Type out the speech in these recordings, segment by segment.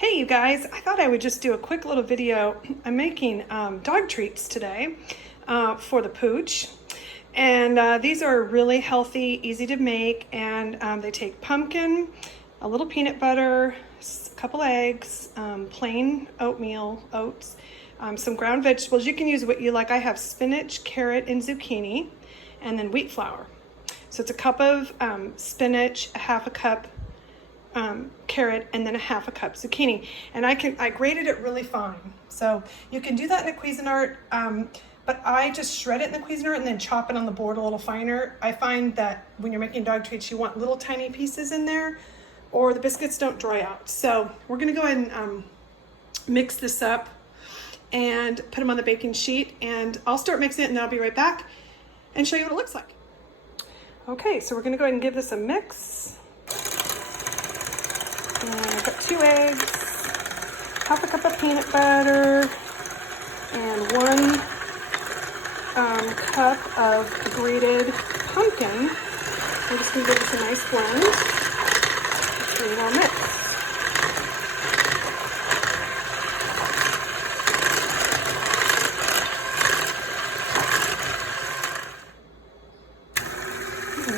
Hey you guys, I thought I would just do a quick little video. I'm making dog treats today for the pooch. And these are really healthy, easy to make, and they take pumpkin, a little peanut butter, a couple eggs, plain oatmeal, oats, some ground vegetables. You can use what you like. I have spinach, carrot, and zucchini, and then wheat flour. So it's a cup of spinach, a half a cup carrot, and then a half a cup zucchini. And I grated it really fine. So you can do that in a Cuisinart, but I just shred it in the Cuisinart and then chop it on the board a little finer. I find that when you're making dog treats, you want little tiny pieces in there or the biscuits don't dry out. So we're gonna go ahead and mix this up and put them on the baking sheet, and I'll start mixing it and then I'll be right back and show you what it looks like. Okay, so we're gonna go ahead and give this a mix. And I've got 2 eggs, half a cup of peanut butter, and 1 cup of grated pumpkin. I'm just going to give this a nice blend. Let's give it all mix.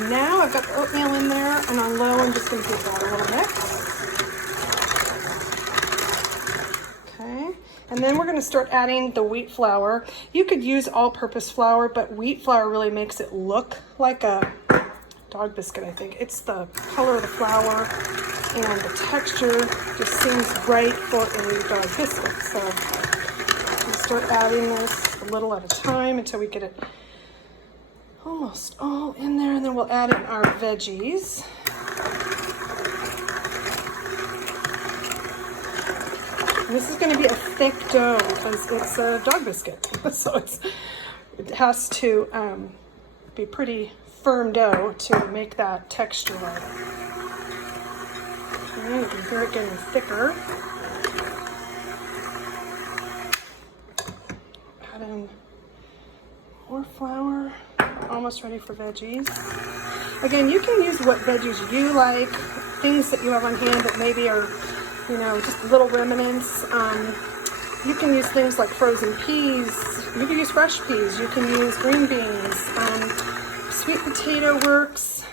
Now I've got the oatmeal in there, and on low I'm just going to give that a little mix. And then we're going to start adding the wheat flour. You could use all-purpose flour, but wheat flour really makes it look like a dog biscuit, I think. It's the color of the flour and the texture just seems right for a dog biscuit. So we'll start adding this a little at a time until we get it almost all in there, and then we'll add in our veggies. This is going to be a thick dough because it's a dog biscuit, so it has to be pretty firm dough to make that texture right. And you can hear it getting thicker. Add in more flour. Almost ready for veggies. Again, you can use what veggies you like, things that you have on hand that maybe are, you know, just little remnants. You can use things like frozen peas. You can use fresh peas. You can use green beans. Sweet potato works.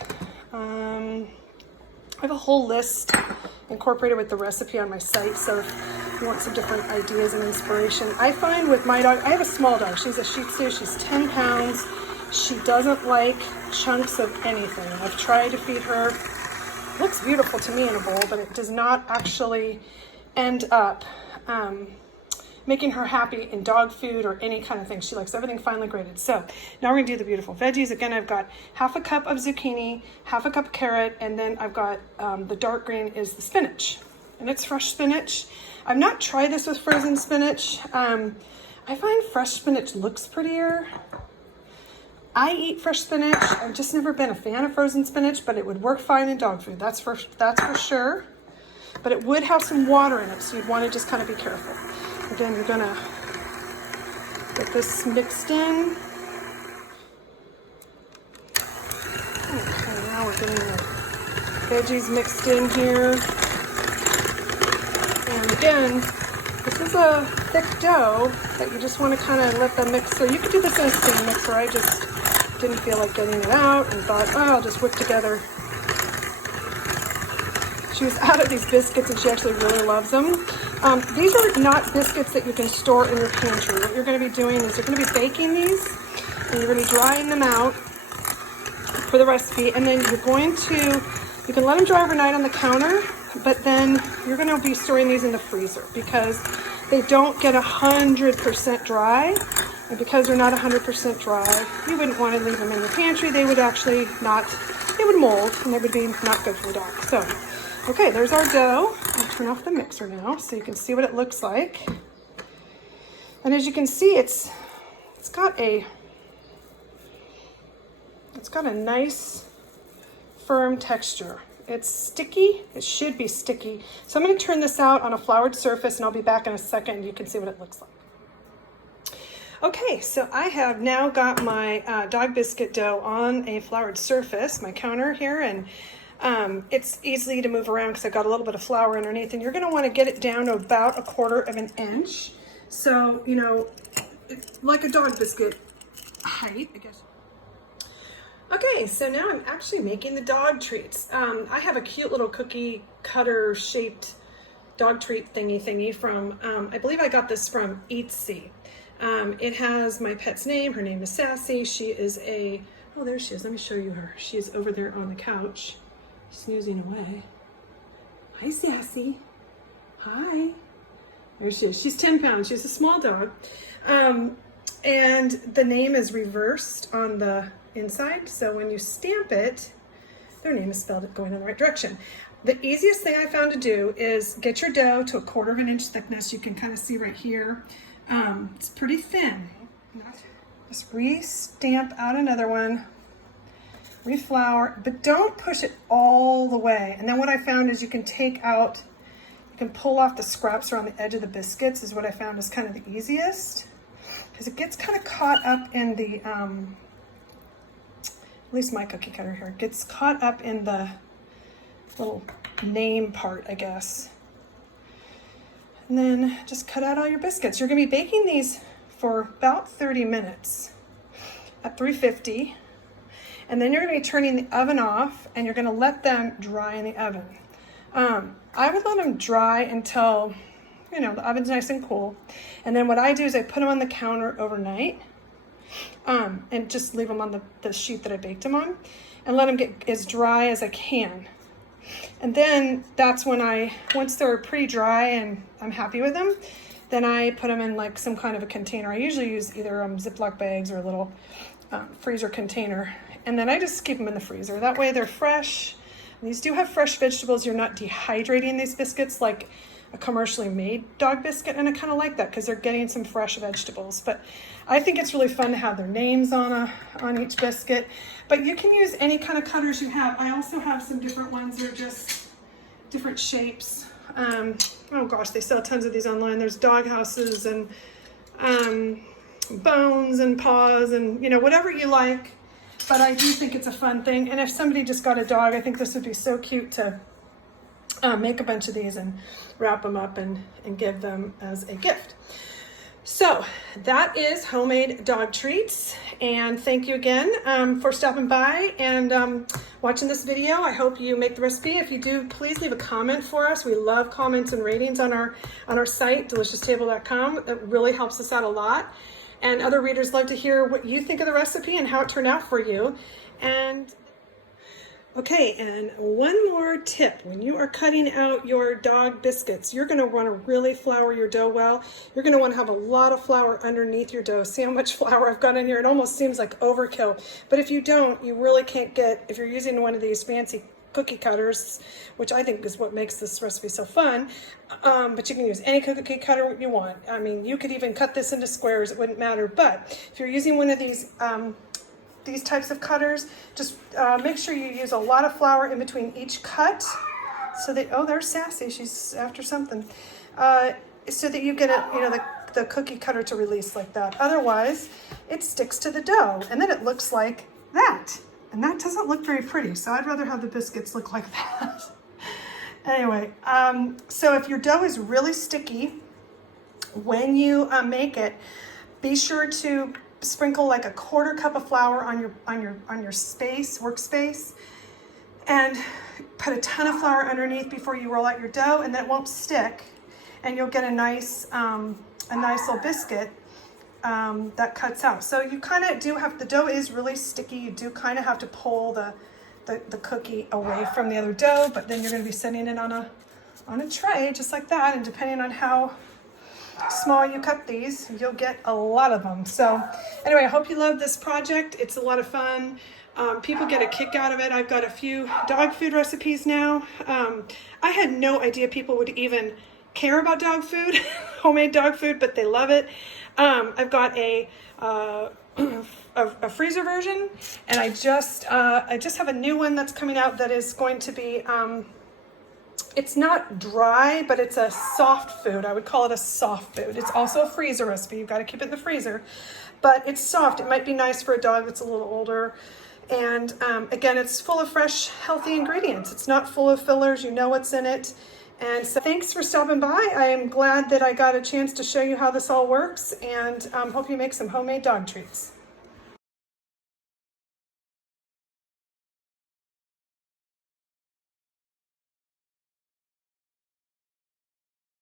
I have a whole list incorporated with the recipe on my site, so if you want some different ideas and inspiration. I find with my dog, I have a small dog. She's a Shih Tzu. She's 10 pounds. She doesn't like chunks of anything. I've tried to feed her. Looks beautiful to me in a bowl, but it does not actually end up making her happy in dog food or any kind of thing. She likes everything finely grated. So now we're gonna do the beautiful veggies. Again, I've got half a cup of zucchini, half a cup of carrot, and then I've got the dark green is the spinach, and it's fresh spinach. I've not tried this with frozen spinach. I find fresh spinach looks prettier. I eat fresh spinach. I've just never been a fan of frozen spinach, but it would work fine in dog food. That's for sure. But it would have some water in it, so you'd want to just kind of be careful. Again, you're gonna get this mixed in. Okay, now we're getting the veggies mixed in here. And again, this is a thick dough that you just want to kind of let the mixer. You could do this in a stand mixer. I just didn't feel like getting it out and thought, oh, I'll just whip together. She was out of these biscuits and she actually really loves them. These are not biscuits that you can store in your pantry. What you're going to be doing is you're going to be baking these and you're going to be drying them out for the recipe, and then you're going to, you can let them dry overnight on the counter, but then you're going to be storing these in the freezer because they don't get 100% dry. And because they're not 100% dry, you wouldn't want to leave them in your pantry. They would actually not, they would mold and they would be not good for the dog. So, okay, there's our dough. I'll turn off the mixer now so you can see what it looks like. And as you can see, it's got a nice firm texture. It's sticky. It should be sticky. So I'm going to turn this out on a floured surface and I'll be back in a second. You can see what it looks like. Okay, so I have now got my dog biscuit dough on a floured surface, my counter here, and It's easy to move around because I've got a little bit of flour underneath, and you're going to want to get it down to about 1/4 of an inch. So, you know, it's like a dog biscuit height, I guess. Okay, so now I'm actually making the dog treats. I have a cute little cookie cutter shaped dog treat thingy from, I believe I got this from Eatsy. It has my pet's name. Her name is Sassy. She is a, oh, there she is. Let me show you her. She is over there on the couch, snoozing away. Hi, Sassy. Hi. There she is. She's 10 pounds. She's a small dog. And the name is reversed on the inside. So when you stamp it, their name is spelled going in the right direction. The easiest thing I found to do is get your dough to 1/4 of an inch thickness. You can kind of see right here. It's pretty thin. Just re-stamp out another one, reflour, but don't push it all the way. And then what I found is you can take out, you can pull off the scraps around the edge of the biscuits is what I found is kind of the easiest. Because it gets kind of caught up in the, at least my cookie cutter here, gets caught up in the little name part, I guess. And then just cut out all your biscuits. You're gonna be baking these for about 30 minutes at 350. And then you're gonna be turning the oven off and you're gonna let them dry in the oven. I would let them dry until, you know, the oven's nice and cool. And then what I do is I put them on the counter overnight and just leave them on the sheet that I baked them on and let them get as dry as I can. And then that's when once they're pretty dry and I'm happy with them, then I put them in like some kind of a container. I usually use either Ziploc bags or a little freezer container. And then I just keep them in the freezer. That way they're fresh. These do have fresh vegetables. You're not dehydrating these biscuits like a commercially made dog biscuit. And I kind of like that because they're getting some fresh vegetables. But I think it's really fun to have their names on each biscuit. But you can use any kind of cutters you have. I also have some different ones that are just different shapes. Oh gosh, they sell tons of these online. There's dog houses and bones and paws and, you know, whatever you like. But I do think it's a fun thing. And if somebody just got a dog, I think this would be so cute to make a bunch of these and wrap them up and give them as a gift. So that is homemade dog treats. And thank you again for stopping by and watching this video. I hope you make the recipe. If you do, please leave a comment for us. We love comments and ratings on our site, delicious-table.com. It really helps us out a lot. And other readers love to hear what you think of the recipe and how it turned out for you. And okay, and one more tip. When you are cutting out your dog biscuits, you're gonna wanna really flour your dough well. You're gonna wanna have a lot of flour underneath your dough. See how much flour I've got in here? It almost seems like overkill. But if you don't, you really can't get, if you're using one of these fancy cookie cutters, which I think is what makes this recipe so fun, but you can use any cookie cutter you want. I mean, you could even cut this into squares, it wouldn't matter. But if you're using one of these types of cutters, just make sure you use a lot of flour in between each cut so that, oh, there's Sassy, she's after something, so that you get it, you know, the cookie cutter to release like that. Otherwise, it sticks to the dough and then it looks like that. And that doesn't look very pretty, so I'd rather have the biscuits look like that. Anyway, so if your dough is really sticky, when you make it, be sure to sprinkle like 1/4 cup of flour on your workspace, and put a ton of flour underneath before you roll out your dough, and then it won't stick, and you'll get a nice little biscuit that cuts out. So you kind of do have, the dough is really sticky. You do kind of have to pull the cookie away from the other dough, but then you're going to be setting it on a tray just like that. And depending on how small you cut these, you'll get a lot of them. So anyway, I hope you love this project. It's a lot of fun. People get a kick out of it. I've got a few dog food recipes now. I had no idea people would even care about dog food, homemade dog food, but they love it. I've got a freezer version, and I just have a new one that's coming out that is going to be, it's not dry, but it's a soft food. I would call it a soft food. It's also a freezer recipe. You've got to keep it in the freezer, but it's soft. It might be nice for a dog that's a little older. And again, it's full of fresh, healthy ingredients. It's not full of fillers. You know what's in it. And so thanks for stopping by. I am glad that I got a chance to show you how this all works, and hope you make some homemade dog treats.